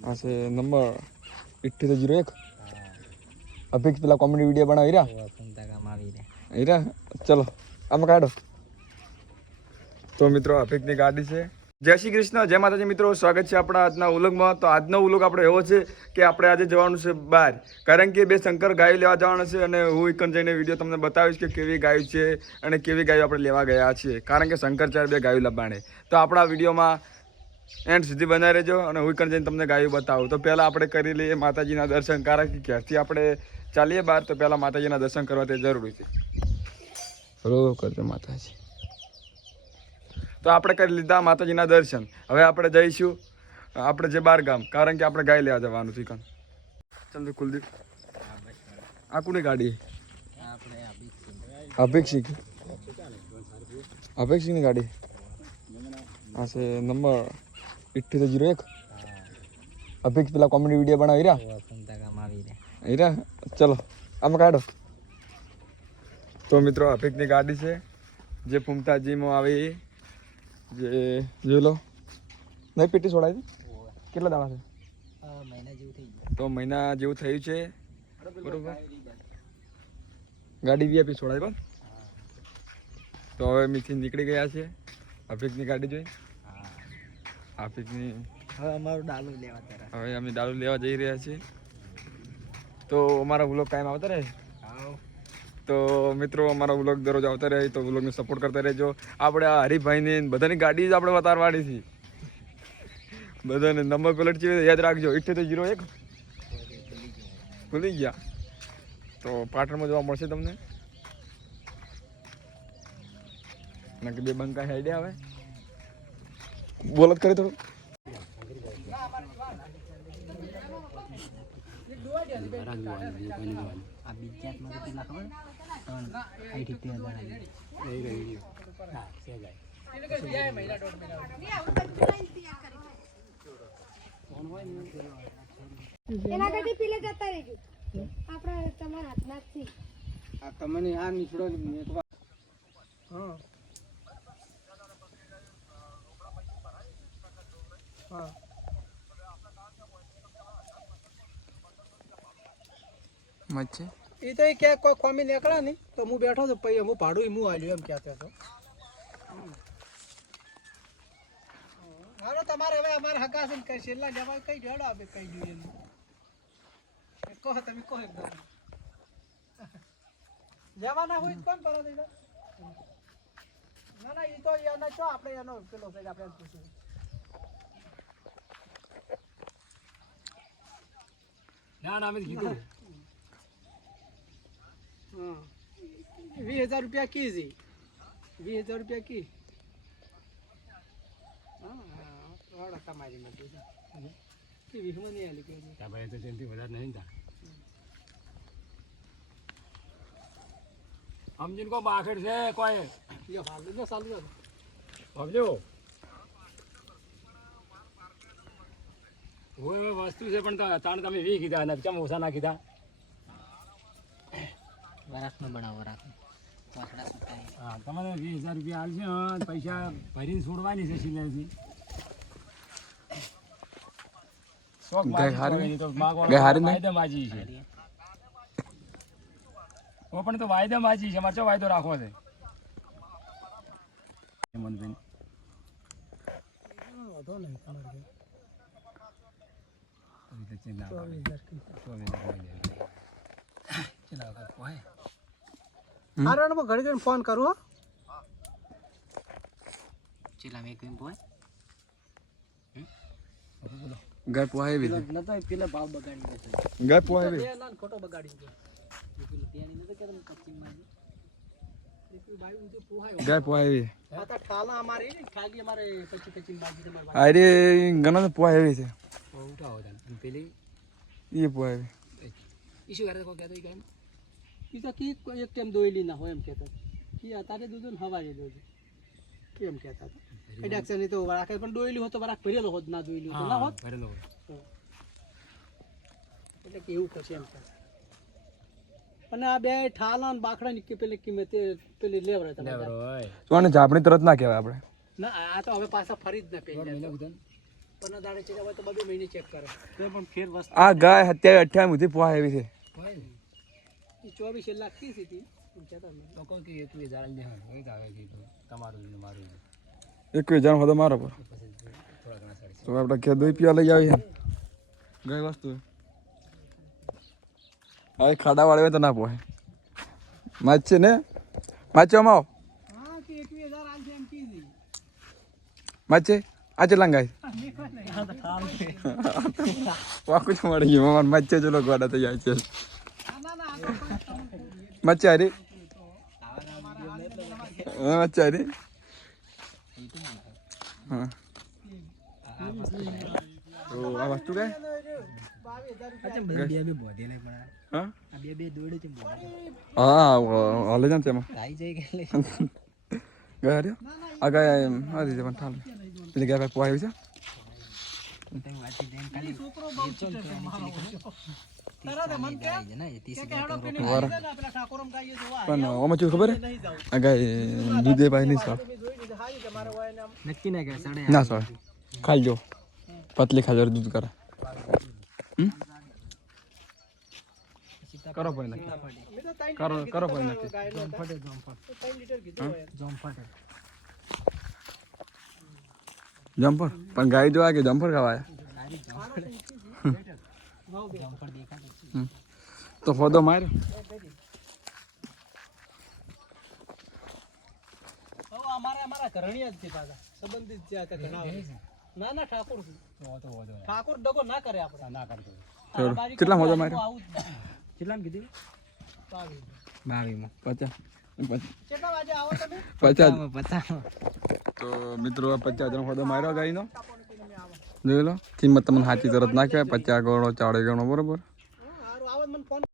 આ છે number ઇઠ્ઠોતેર zero એક. અભિક પેલા કોમેડી વીડિયો બનાવી રહ્યા? આવી રહ્યા. ચલો આમાં કાઢો. તો મિત્રો અભિકની ગાડી છે. જય શ્રી કૃષ્ણ જય માતાજી મિત્રો. સ્વાગત છે આપણા આજના ઉલગમાં. તો આજનો ઉલગ આપણો એવો છે કે આપણે આજે જવાનું છે બહાર. કારણ કે બે શંકર ગાયો લેવા જવાના છે અને હું એકન જઈને વીડિયો તમને બતાવીશ કે કેવી ગાયો છે અને કેવી ગાયો આપણે લેવા ગયા છીએ. કારણ કે શંકર ચાર બે ગાયો લબાણે તો આપણા વિડીયોમાં એન્ડ સુધી બનાવી રહેજો અને હું જઈને તમને ગાયું બતાવું. તો પહેલાં આપણે કરી લઈએ માતાજીના દર્શન. કારણ કે ક્યાંથી આપણે ચાલીએ બહાર તો પહેલાં માતાજીના દર્શન કરવા તે જરૂરી છે. કરજો માતાજી. તો આપણે કરી લીધા માતાજીના દર્શન. હવે આપણે જઈશું આપણે જે બાર ગામ. કારણ કે આપણે ગાય લેવા જવાનું છે ચાલ કુલદીપ. આ કોની ગાડી અભિક્ષિક. અભિક્ષિકની ગાડી. આ છે નંબર ઇઠ્ઠોતેર જીરો એક. અભિક્ષ પેલા કોમેડી વીડિયો બનાવી રહ્યા? આવી રહ્યા. ચલો આમાં કાઢો. તો મિત્રો અભિકની ગાડી છે જે ફૂમતાજીમાં આવી. જે જોઈ લો. નહીં પેટી છોડાય છે? કેટલા દાવા છે? તો મહિના જેવું થયું છે. બરોબર? ગાડી વીઆઈપી છોડાય પણ તો હવે મીથી નીકળી ગયા છે. અભિકની ગાડી જોઈ. અભિકની હવે અમારું ડાલુ લેવા તરફ. હવે અમે ડાલુ લેવા જઈ રહ્યા છીએ. તો અમારા વ્લોગ કાયમ આવતા રહે? તો મિત્રો અમારા વ્લોગ દરરોજ આવતા રહે તો વ્લોગને સપોર્ટ કરતા રહેજો. આપણે આ હરિભાઈને બધાની ગાડી જ આપણે વતારવાની છે બધાને નંબર પ્લેટ છે યાદ રાખજો. ઇઠ્યોતેર જીરો એક ભૂલી ગયા. તો પાટણમાં જોવા મળશે તમને. નક્કી બે બંકા સાઈડે આવે બોલત કરે થોડું. આ બીજાતમાં તો પેલા ખબર ત્રણ આઠ ઇઠ્યોતેર હજાર આવી એના કરતી પેલે જતા રહેજો. આપણા તમારા હાથના જ છે. આ તમને આ નીકળો હા. મચ્છી એ તો એ કે કોઈ કોમી નીકળ્યા નહીં તો હું બેઠો તો પછી હું ભાડું હું આલ્યું એમ કહેતો હતો. હારો તમારે હવે અમારે હકાસન છે ને કઈ છેલ્લા જવા કઈ જોડો આપે કઈ જોઈએ નહીં. એ કહો તમે કહો એકદમ જવાના હોય તો કોણ પરત એટલે ના ના એ તો એનો છો આપણે એનો પેલો છે આપણે ના અમે હા વીસ હજાર રૂપિયા કી જી? વીસ હજાર રૂપિયા કી? હા થોડા કમાઈ નથી કે વીસમાં નહીં આલી કે સમજીને કો બાખડ છે કોઈ? યો હાલ જો ચાલુ છે સમજો હોય હોય વસ્તુ છે પણ તાણ તમે વી કીધા ને ચમ ઓછા ના કીધા? બનાવો સુકાય હા તમારે વીસ હજાર રૂપિયા હાલશે હા, પૈસા ભરીને છોડવાની છે મારી નહીં? વાયદા બાજી છે. ઓ પણ તો વાયદા બાજી છે અમારે ચો વાયદો રાખવો છે? હેમંતભાઈ. વધો નહીં તમારે ચિંતા ચોવીસ હજાર ચોવીસ હજાર હું ઘડી જઈને ફોન કરું હો. ચેલા મેં કેમ પોય ગાય પોહાય બી છે. નતો પેલા ભાવ બગાડી દે ગાય પોહાય બી ના ખોટો બગાડી ગયો. પેલું ત્યાં નતો કે તમે પશ્ચિમમાં માં પોહાય. ગાય પોહાય બાજુ પેલી કી એક ટાઈમ દોયલી ના હોય એમ કહેતા કી અત્યારે દૂધ ને હવારે દૂધ કેમ કહેતા હતા. કડાક તો વરાકે પણ દોયલી હોત તો વરાક ભરેલો હોત ના દોયલી હોત ના હોત. ભરેલો હોય. એટલે કે એવું થશે એમ કહેતા અને આ બે ઠાલા ને બાખડા ની પેલી કિંમત પેલી લેવરે તમે તો આને જાપણી તરત ના કહેવાય આપણે. ના આ તો હવે પાછા ફરી જ ના? પંદર દાડે ચેક હોય તો બધું મહિને ચેક કરે. તો પણ ફેર વસ્તુ આ ગાય અત્યારે અઠ્યાવીસ સુધી પોહા એવી છે. ચોવીસ લાખ કી હતી. તો કે આવે કે તમારું મારું એકવીસ હતો મારા પર. તો આપણે ખેત દોઈ પીવા લઈ આવીએ. ગઈ વસ્તુ હા ખાડા વાળે હોય તો ના પોહે માચ છે ને? કે એમ કીધી. માચે આ ચેટલા વાકું મળી ગયું. મારા માચે ચલો ગોડા થઈ જાય છે. હા તો આ વસ્તુ પણ હા હાલે જામ તેમાં કે ગયા આ ગયા આ રીતે પણ ઠાલ પેલી ગયા ભાઈ પોહાવી છે પણ ઓમાં શું ખબર. આ ગાય દૂધે ભાઈ નહીં આમ. નક્કી ના કરે ના સાવ ખાઈ પતલી ખાજર દૂધ કરે. કરો નક્કી. કરો કરો નક્કી. ફટે જોમ ફટ. જોમ ફટે જમ્પર. પણ ગાય જોવા કે જમ્પર ખાવાય? તો ફોદો માર. અમારે અમારા ઘરણિયા જ છે દાદા સંબંધિત છે ઘણા ના ના ઠાકોર છે. તો તો વધો ઠાકોર ના કરે આપણે ના કરતો કેટલા મોજા માર્યો આવું જ નહીં. કેટલામ કીધું? બાવીમાં પચાસ. પચાસ કેટલા વાગે આવો તમે? પચાસ. પચાસ તો મિત્રો પચાસ જણ ફોદો માર્યો ગાયનો જોઈ લો કિંમત તમને સાચી તરત ના કહેવાય પચાસ ગણો ચાળે ગણો બરોબર?